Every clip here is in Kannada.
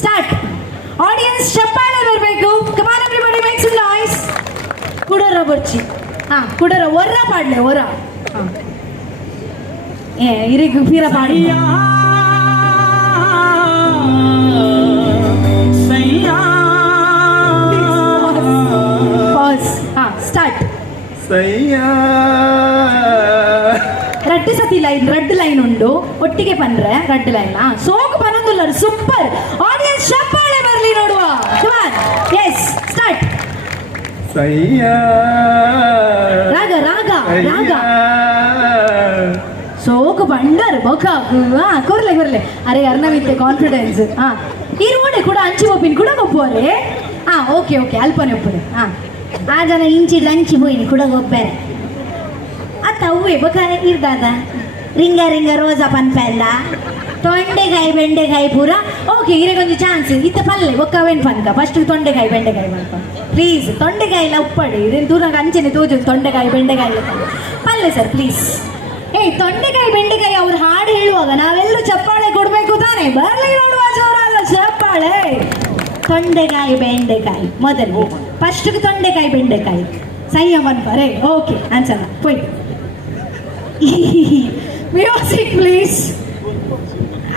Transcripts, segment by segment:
ಸ್ಟಾರ್ಟ್. ಆಡಿಯನ್ಸ್ ಚಪ್ಪಾಳೆ ಬರಬೇಕು. Come on everybody make some noise. ಕುಡರ ಬರ್ಚಿ. ಹಾ ಕುಡರ ಒರ್ರ ಪಾಡ್ಲೆ ಒರ. ಏ ಇರಿಗು ಫೀರ ಪಾಡಿ. ಪಾಸ್. ಹಾ ಸ್ಟಾರ್ಟ್. ಸಯ್ಯಾ ரெட்டு சத்தி லைன் ரெட் லைன் உண்டு ಒಟ್ಟಿಗೆ ಪನ್ರೆ ರೆಡ್ ಲೈನ್ ಸೋಕು ಪನೊಂದುಲ್ಲರು ಸೂಪರ್ ಆಡಿಯನ್ಸ್ ಚಪ್ಪಾಳೆ ಬರಲಿ ನೋಡುವ ಕಮ್ ಆನ್ yes ಸ್ಟಾರ್ಟ್ ಸಯ್ಯಾ ರಾಗ ರಾಗ ರಾಗ ಸೋಕು ಬಂಡರ್ ಬೊಕಾಕು ಕೊರ್ಲೆ ಕೊರ್ಲೆ ಅರೆ ಅರ್ನವಿತ್ತೆ ಕಾನ್ಫಿಡೆನ್ಸ್ ಈ ರೋಡೆ ಕೂಡ ಅಂಚಿ ಒಪ್ಪಿನ ಕೂಡ ಒಪ್ಪೋರೆ ಓಕೆ ಓಕೆ ಅಲ್ಪನೆ ಒಪ್ಪರೆ ಆ ಜನ ಇಂಚಿ ಲಂಚಿ ಹೋಯ್ನಿ ಕೂಡ ಒಪ್ಪರೆ ಅತ್ತವ್ವೆ ಬೊಕಾರೆ ಇರ್ದಾದ ರಿಂಗ ರಿಂಗ ರೋಜಾ ಪನ್ಪೆಲ್ಲ ತೊಂಡೆಕಾಯಿ ಬೆಂಡೆಕಾಯಿ ಪೂರ ಓಕೆ ಇರಗೊಂದು ಚಾನ್ಸ್ ಇತ್ತ ಪಲ್ಲೆ ಒಕ್ಕವೇನು ಪನ್ಕ ಫಸ್ಟ್ ತೊಂಡೆಕಾಯಿ ಬೆಂಡೆಕಾಯಿ ಮಾಡ್ಕೊ ಪ್ಲೀಸ್ ತೊಂಡೆಕಾಯಿ ಎಲ್ಲ ಉಪ್ಪಡಿ ಇದನ್ನು ದೂರ ಅಂಚೆನೆ ತೋಜು ತೊಂಡೆಕಾಯಿ ಬೆಂಡೆಕಾಯಿ ಪಲ್ಲೆ ಸರ್ ಪ್ಲೀಸ್ ತೊಂಡೆಕಾಯಿ ಬೆಂಡೆಕಾಯಿ ಅವ್ರು ಹಾಡು ಹೇಳುವಾಗ ನಾವೆಲ್ಲೂ ಚಪ್ಪಾಳೆ ಕೊಡಬೇಕು ತಾನೇ ಬರ್ಲಿ ನೋಡುವ ಜೋರಲ್ಲ ಚಪ್ಪಾಳೆ ತೊಂಡೆಕಾಯಿ ಬೆಂಡೆಕಾಯಿ ಮೊದಲು ಫಸ್ಟ್ಗೆ ತೊಂಡೆಕಾಯಿ ಬೆಂಡೆಕಾಯಿ ಸೈಯ ಪನ್ಪರೆ ಓಕೆ ಆನ್ಸರ್ ಪೋಯ್ ಮ್ಯೂಸಿಕ್ ಪ್ಲೀಸ್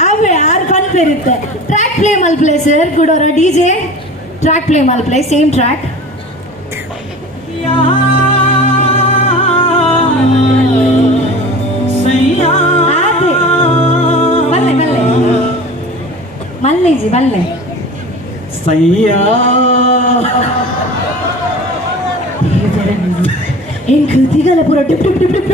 ಅವೇ ಯಾರು ಕನ್ಪೇರುತ್ತೆ ಟ್ರ್ಯಾಕ್ ಪ್ಲೇ ಮಲ್ ಪ್ಲೇ ಸರ್ ಕೊಡೋರ ಡಿ ಜೆ ಟ್ರ್ಯಾಕ್ ಪ್ಲೇ ಮಲ್ ಪ್ಲೇ ಸೇಮ್ ಟ್ರ್ಯಾಕ್ ಬಲ್ಲೆ ಬಲ್ಲೆ ಮಲ್ಲೇಜಿ ಬಲ್ಲೆ ಸಯ್ಯಾ ಏನ್ ಕೃತಿಗಲ್ಲ ಪೂರ ಟಿಪ್ ಟಿಪ್ ಟಿಪ್ ಟಿಪ್